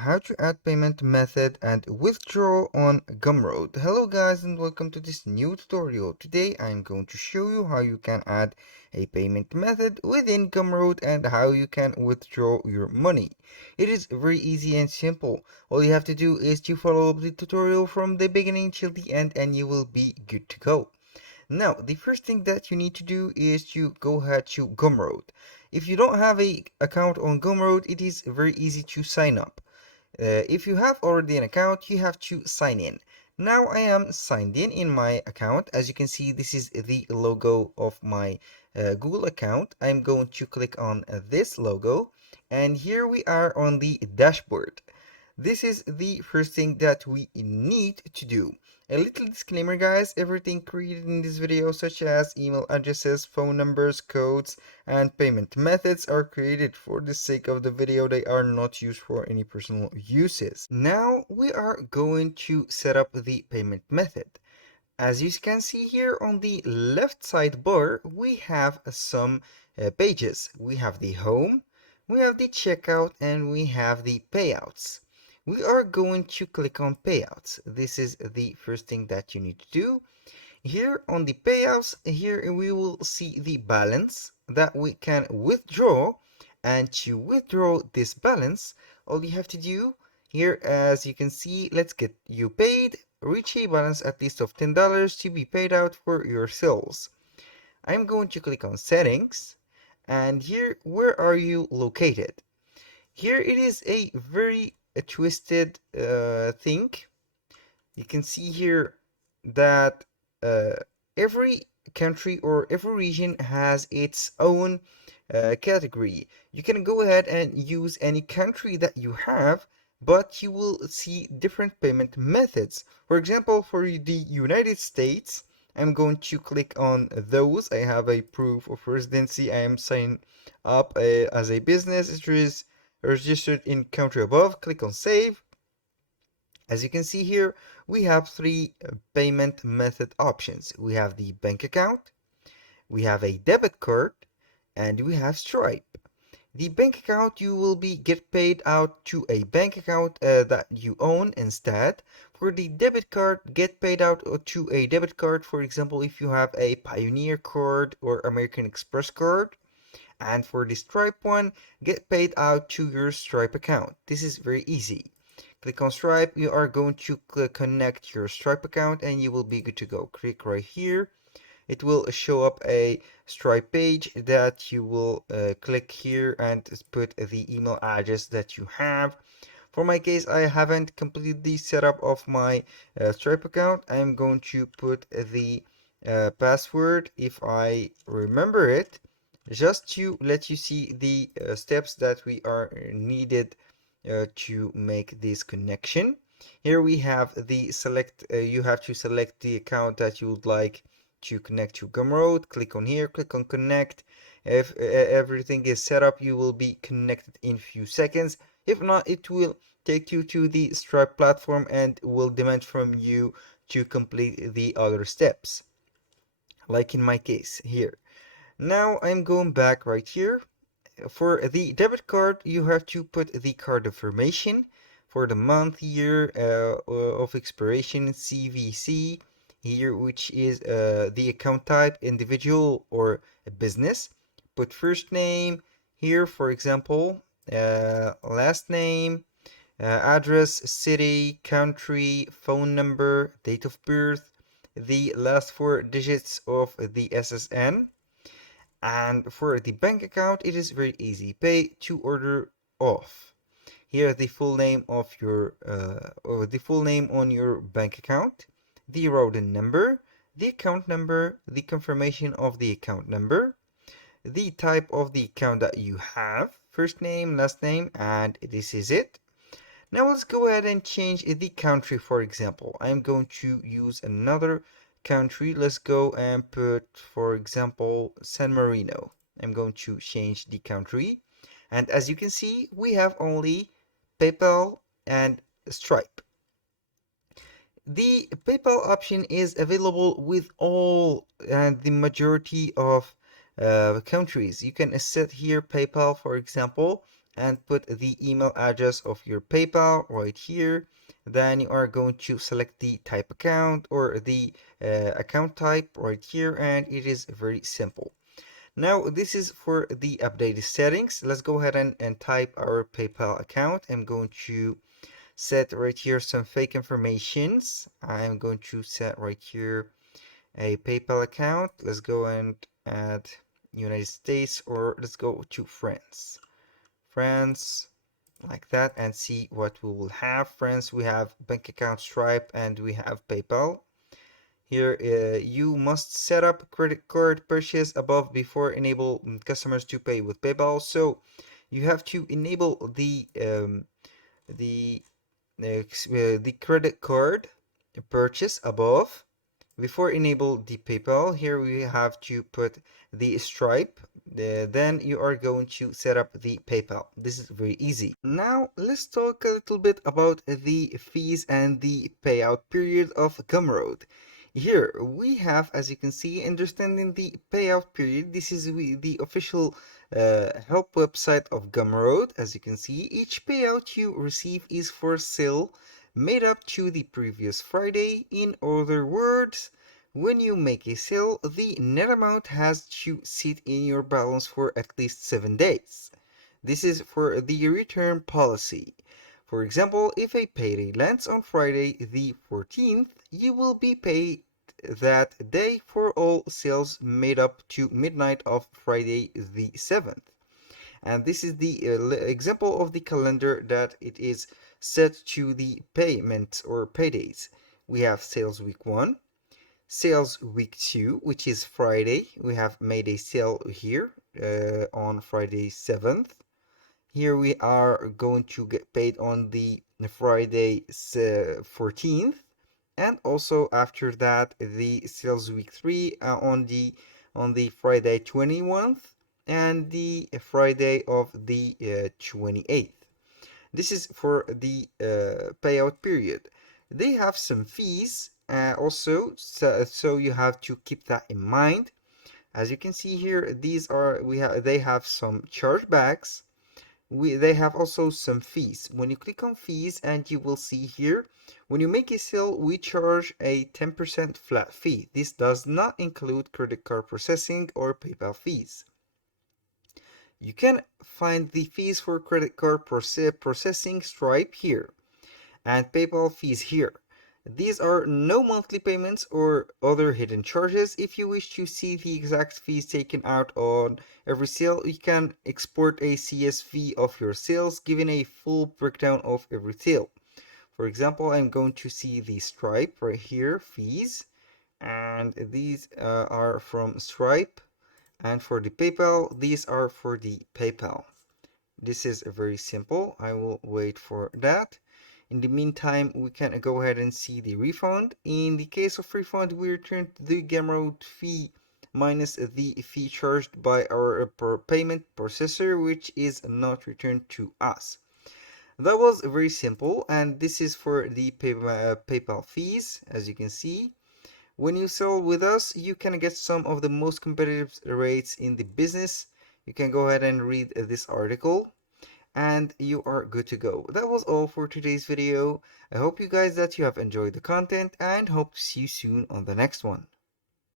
how to add payment method and withdraw on Gumroad. Hello guys and welcome to this new tutorial. Today I'm going to show you how you can add a payment method within Gumroad and how you can withdraw your money. It is very easy and simple. All you have to do is to follow the tutorial from the beginning till the end and you will be good to go. Now, the first thing that you need to do is to go ahead to Gumroad. If you don't have a account on Gumroad, it is very easy to sign up. If you have already an account, you have to sign in. Now I am signed in my account. As you can see, this is the logo of my Google account. I'm going to click on this logo, and here we are on the dashboard. This is the first thing that we need to do. A little disclaimer guys, everything created in this video such as email addresses, phone numbers, codes, and payment methods are created for the sake of the video. They are not used for any personal uses. Now we are going to set up the payment method. As you can see here on the left sidebar, we have some pages. We have the home, we have the checkout, and we have the payouts. We are going to click on payouts. This is the first thing that you need to do. Here on the payouts, here we will see the balance that we can withdraw. And to withdraw this balance, all you have to do here, as you can see, let's get you paid, reach a balance at least of $10 to be paid out for your sales. I'm going to click on settings, and here, where are you located? Here it is a very twisted thing. You can see here that uh, every country or every region has its own category. You can go ahead and use any country that you have, but you will see different payment methods. For example, for the United States, I'm going to click on those. I have a proof of residency. I am signed up as a business. It is registered in country above. Click on save. As you can see here, we have three payment method options. We have the bank account, we have a debit card, and we have Stripe. The bank account, you will be get paid out to a bank account that you own instead. For the debit card, get paid out to a debit card. For example, if you have a Pioneer card or American Express card. And for the Stripe one, get paid out to your Stripe account. This is very easy. Click on Stripe. You are going to connect your Stripe account and you will be good to go. Click right here. It will show up a Stripe page that you will click here and put the email address that you have. For my case, I haven't completed the setup of my Stripe account. I'm going to put the password if I remember it, just to let you see the steps that we are needed to make this connection. Here we have the select, you have to select the account that you would like to connect to Gumroad. Click on here, click on connect. If everything is set up, you will be connected in few seconds. If not, it will take you to the Stripe platform and will demand from you to complete the other steps, like in my case here. Now I'm going back right here. For the debit card, you have to put the card information for the month, year of expiration, CVC here, which is the account type, individual or a business. Put first name here, for example, last name, address, city, country, phone number, date of birth, the last four digits of the SSN. And for the bank account, it is very easy. Pay to order off. Here the full name of your or the full name on your bank account, the routing number, the account number, the confirmation of the account number, the type of the account that you have, first name, last name, and this is it. Now let's go ahead and change the country. For example, I'm going to use another country. Let's go and put, for example, San Marino. I'm going to change the country. And as you can see, we have only PayPal and Stripe. The PayPal option is available with all and the majority of countries. You can set here PayPal, for example, and put the email address of your PayPal right here. Then you are going to select the type account or the account type right here, and it is very simple. Now this is for the updated settings. Let's go ahead and type our PayPal account. I'm going to set right here some fake informations. I'm going to set right here a PayPal account. Let's go and add United States, or let's go to France. France, like that, and see what we will have. France, we have bank account Stripe and we have PayPal. Here, you must set up credit card purchase above before enable customers to pay with PayPal. So you have to enable the the credit card purchase above before enable the PayPal. Here we have to put the Stripe. Then you are going to set up the PayPal. This is very easy. Now let's talk a little bit about the fees and the payout period of Gumroad. Here we have, as you can see, understanding the payout period. This is the official help website of Gumroad. As you can see, each payout you receive is for sale made up to the previous Friday. In other words, when you make a sale, the net amount has to sit in your balance for at least 7 days. This is for the return policy. For example, if a payday lands on Friday the 14th, you will be paid that day for all sales made up to midnight of Friday the 7th. And this is the example of the calendar that it is set to the payment or paydays. We have sales week 1, sales week 2, which is Friday. We have made a sale here on Friday 7th. Here we are going to get paid on the Friday 14th, and also after that the sales week 3 on the Friday 21st and the Friday of the 28th. This is for the payout period. They have some fees also, so you have to keep that in mind. As you can see here, they have some chargebacks. They have also some fees. When you click on fees, and you will see here, when you make a sale, we charge a 10% flat fee. This does not include credit card processing or PayPal fees. You can find the fees for credit card processing Stripe here, and PayPal fees here. These are no monthly payments or other hidden charges. If you wish to see the exact fees taken out on every sale, you can export a CSV of your sales, giving a full breakdown of every sale. For example, I'm going to see the Stripe right here, fees, and these are from Stripe. And for the PayPal, these are for the PayPal. This is very simple. I will wait for that. In the meantime, we can go ahead and see the refund. In the case of refund, we return the Gumroad fee minus the fee charged by our payment processor, which is not returned to us. That was very simple, and this is for the PayPal fees. As you can see, when you sell with us, you can get some of the most competitive rates in the business. You can go ahead and read this article, and you are good to go. That was all for today's video. I hope you guys that you have enjoyed the content, and hope to see you soon on the next one.